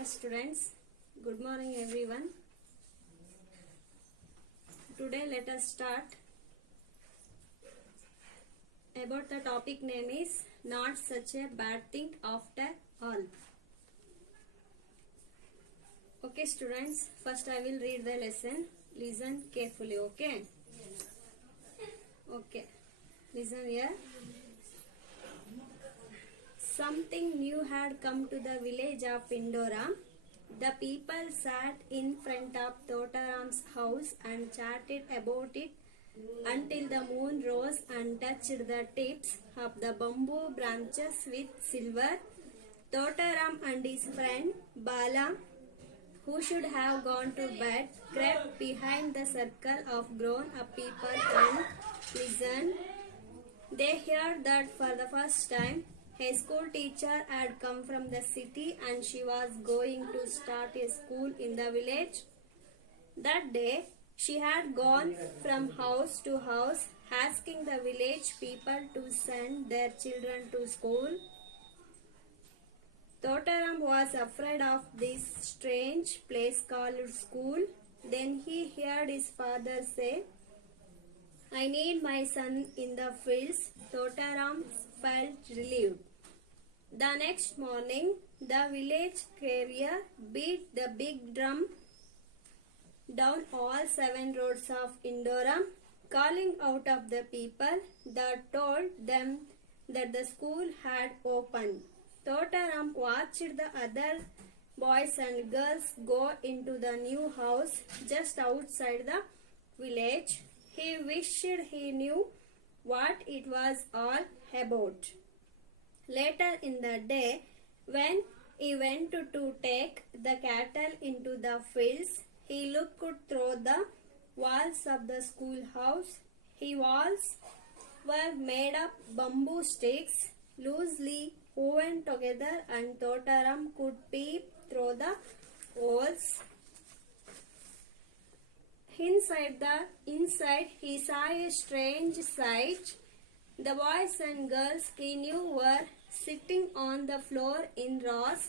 Dear students, good morning everyone. Today let us start about the topic name is not such a bad thing after all. Okay students, first I will read the lesson. Listen carefully, okay? Okay, listen here. Something new had come to the village of Indora. The people sat in front of Totaram's house and chatted about it until the moon rose and touched the tips of the bamboo branches with silver. Totaram and his friend Bala, who should have gone to bed, crept behind the circle of grown-up people and listened. They heard that for the first time, a school teacher had come from the city and she was going to start a school in the village. That day, she had gone from house to house asking the village people to send their children to school. Totaram was afraid of this strange place called school. Then he heard his father say, "I need my son in the fields." Totaram felt relieved. The next morning, the village carrier beat the big drum down all 7 roads of Indora, calling out of the people that told them that the school had opened. Totaram watched the other boys and girls go into the new house just outside the village. He wished he knew what it was all about. Later in the day, when he went to take the cattle into the fields, he looked through the walls of the schoolhouse. His walls were made of bamboo sticks, loosely woven together, and Totaram could peep through the holes. Inside, he saw a strange sight. The boys and girls he knew were sitting on the floor in rows,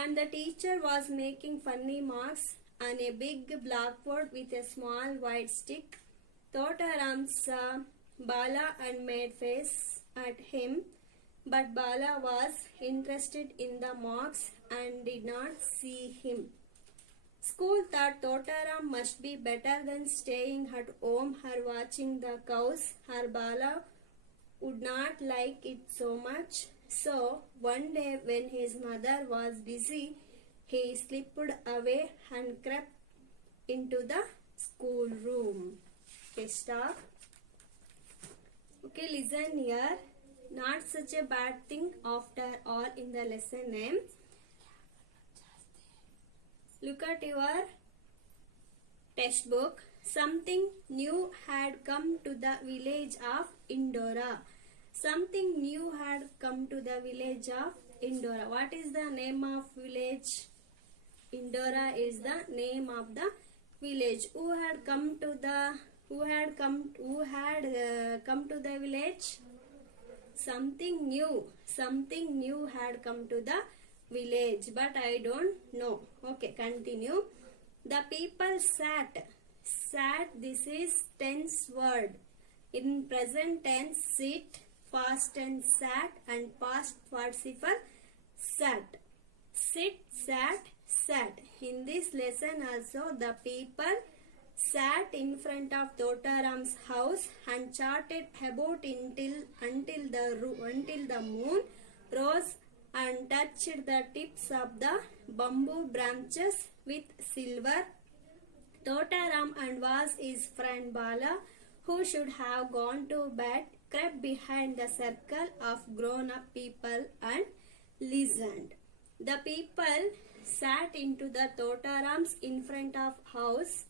and the teacher was making funny marks on a big blackboard with a small white stick. Totaram saw Bala and made face at him, but Bala was interested in the marks and did not see him. School thought Totaram must be better than staying at home or watching the cows. Her Bala would not like it so much. So one day when his mother was busy, he slipped away and crept into the schoolroom. Okay, stop. Okay, listen here. Not such a bad thing after all in the lesson name. Look at your textbook. Something new had come to the village of Indora. Something new had come to the village of Indora. What is the name of village? Indora is the name of the village. Who had come to the village? Something new had come to the village, but I don't know. Okay, continue. The people sat. This is tense word. In present tense, sit, past tense sat, and past participle sat. Sit, sat. In this lesson also, the people sat in front of Totaram's house and chatted about until the moon rose and touched the tips of the bamboo branches with silver. Totaram and was his friend Bala, who should have gone to bed, crept behind the circle of grown-up people and listened. The people sat into the Totarams in front of house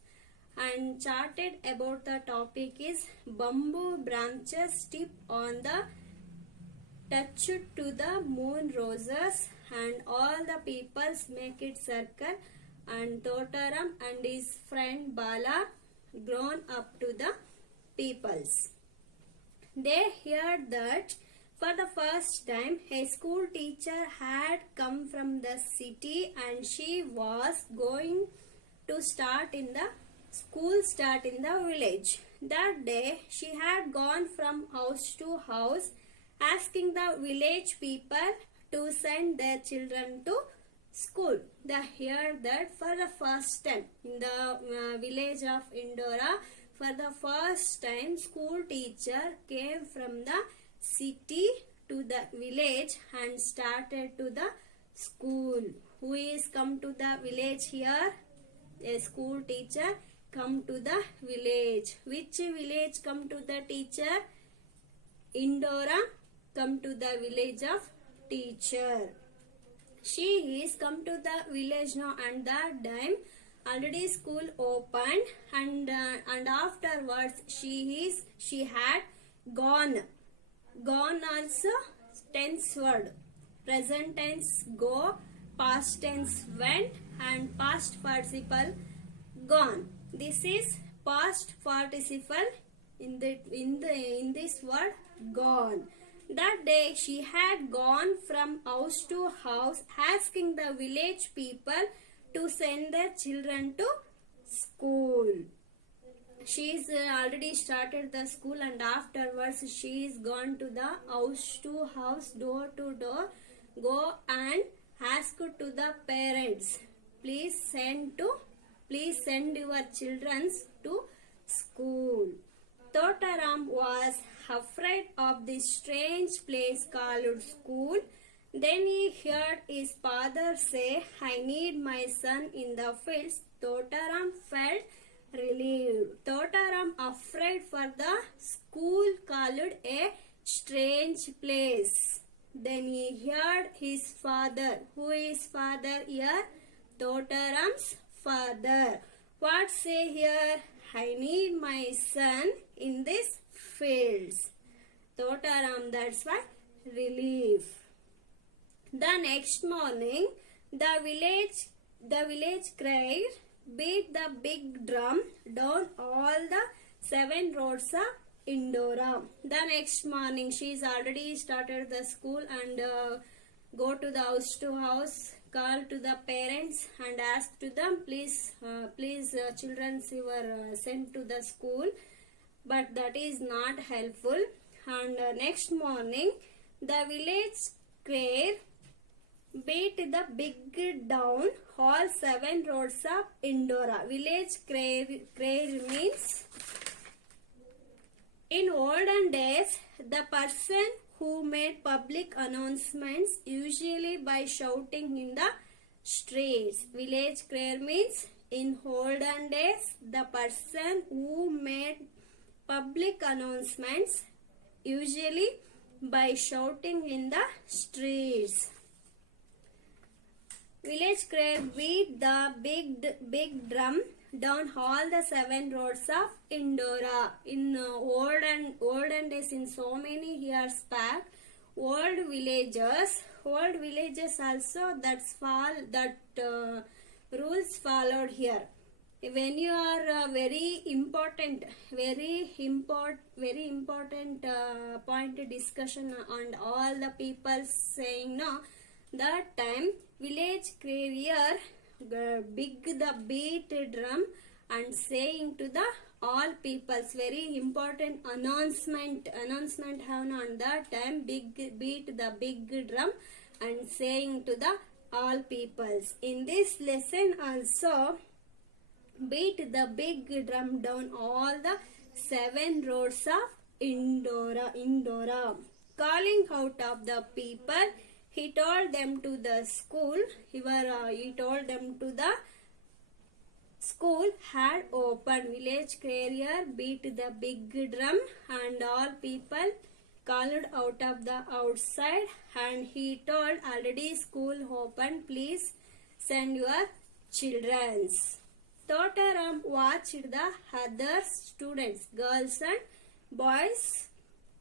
and chatted about the topic is bamboo branches tip on the touched to the moon roses, and all the peoples make it circle, and Totaram and his friend Bala grown up to the peoples. They heard that For the first time, a school teacher had come from the city and she was going to start in the village. That day, she had gone from house to house asking the village people to send their children to school. They heard that for the first time in the village of Indora, for the first time, school teacher came from the city to the village and started to the school. Who is come to the village here? A school teacher come to the village. Which village come to the teacher? Indora come to the village of teacher. She is come to the village now, and that time already school opened, and afterwards she had gone also tense word, present tense go, past tense went, and past participle gone. This is past participle in this word gone. That day she had gone from house to house asking the village people to send their children to school. She is already started the school, and afterwards she is gone to the house to house, door to door, go and ask to the parents, please send your children to school. Totaram was afraid of this strange place called school. Then he heard his father say, I need my son in the fields. Totaram felt relieved. Totaram afraid for the school called a strange place. Then he heard his father. Who is father here? Totaram's father. What say here? I need my son in this fields. Totaram, that's why relief. The next morning, the village crier beat the big drum down all the 7 roads of Indora. The next morning, she is already started the school and go to the house to house, call to the parents and ask to them, please children were sent to the school. But that is not helpful. And next morning, the village crier beat the big down all 7 roads of Indora. Village crier means, in olden days, the person who made public announcements usually by shouting in the streets. Village crier means, in olden days, the person who made public announcements usually by shouting in the streets. Village crier beat the big drum down all the 7 roads of Indora. In olden days, in so many years back, old villages also that rules followed here. When you are very important point discussion and all the people saying no, that time village crier beat drum and saying to the all peoples, very important announcement have on that time, beat the big drum and saying to the all peoples. In this lesson also, beat the big drum down all the 7 roads of Indora. Calling out of the people, he told them to the school. He told them to the school had opened. Village crier beat the big drum and all people called out of the outside, and he told, already school opened, please send your childrens. Totaram watched the other students, girls and boys,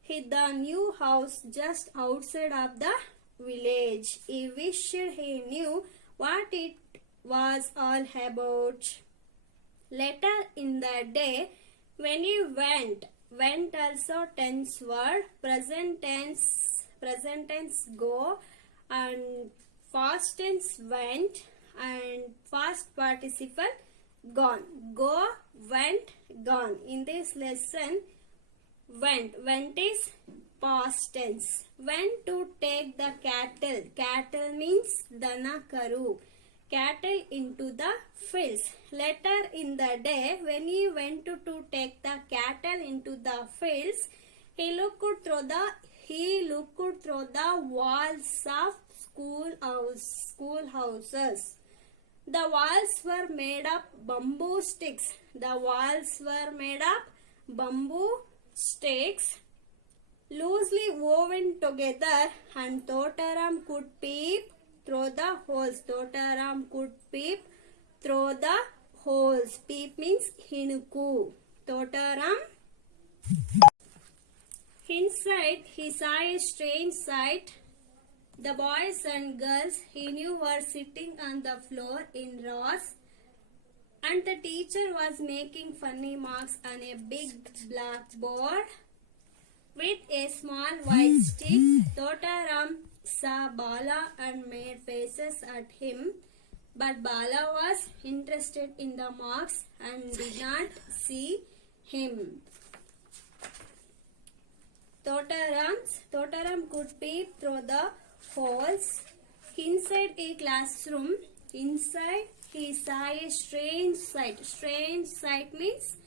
hit the new house just outside of the village. He wished he knew what it was all about. Later in the day, when he went also tense word, present tense present tense go, and past tense went, and past participle gone. Go, went, gone. In this lesson, went is past tense. Went to take the cattle. Cattle means danakaru. Cattle into the fields. Later in the day, when he went to take the cattle into the fields, he looked through the walls of schoolhouses. The walls were made of bamboo sticks. The walls were made of bamboo sticks, loosely woven together, and Totaram could peep through the holes. Totaram could peep through the holes. Peep means hinuku. Totaram. Inside, he saw a strange sight. The boys and girls he knew were sitting on the floor in rows, and the teacher was making funny marks on a big blackboard with a small white stick. Totaram saw Bala and made faces at him, but Bala was interested in the marks and did not see him. Totaram could peep through the holes. Inside a classroom, inside he saw a strange sight. Strange sight means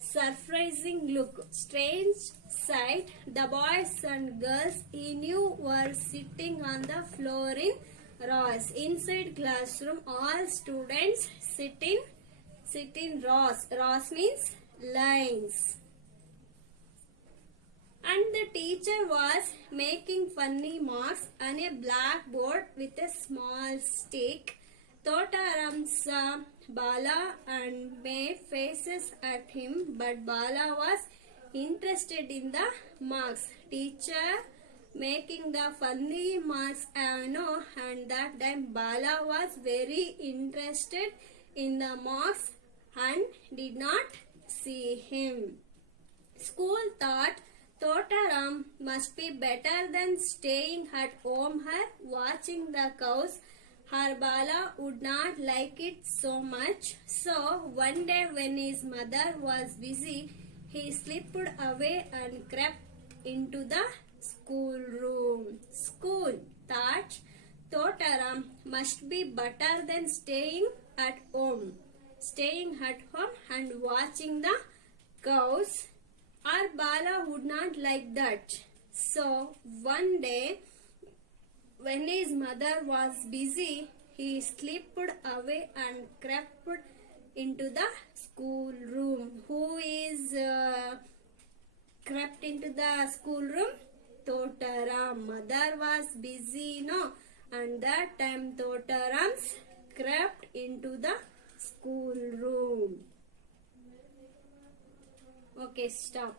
surprising look. Strange sight. The boys and girls he knew were sitting on the floor in rows. Inside classroom, all students sit in rows. Rows means lines. And the teacher was making funny marks on a blackboard with a small stick. Totaram saw Bala and made faces at him, but Bala was interested in the marks. Teacher making the funny marks, and that time Bala was very interested in the marks and did not see him. School thought Totaram must be better than staying at home her watching the cows. Her Bala would not like it so much. So one day when his mother was busy, he slipped away and crept into the schoolroom. School thought Totaram must be better than staying at home. Staying at home and watching the cows. Our Bala would not like that. So one day when his mother was busy, he slipped away and crept into the schoolroom. Who is crept into the schoolroom? Totaram. Mother was busy, no? And that time Totaram crept into the schoolroom. Okay, stop.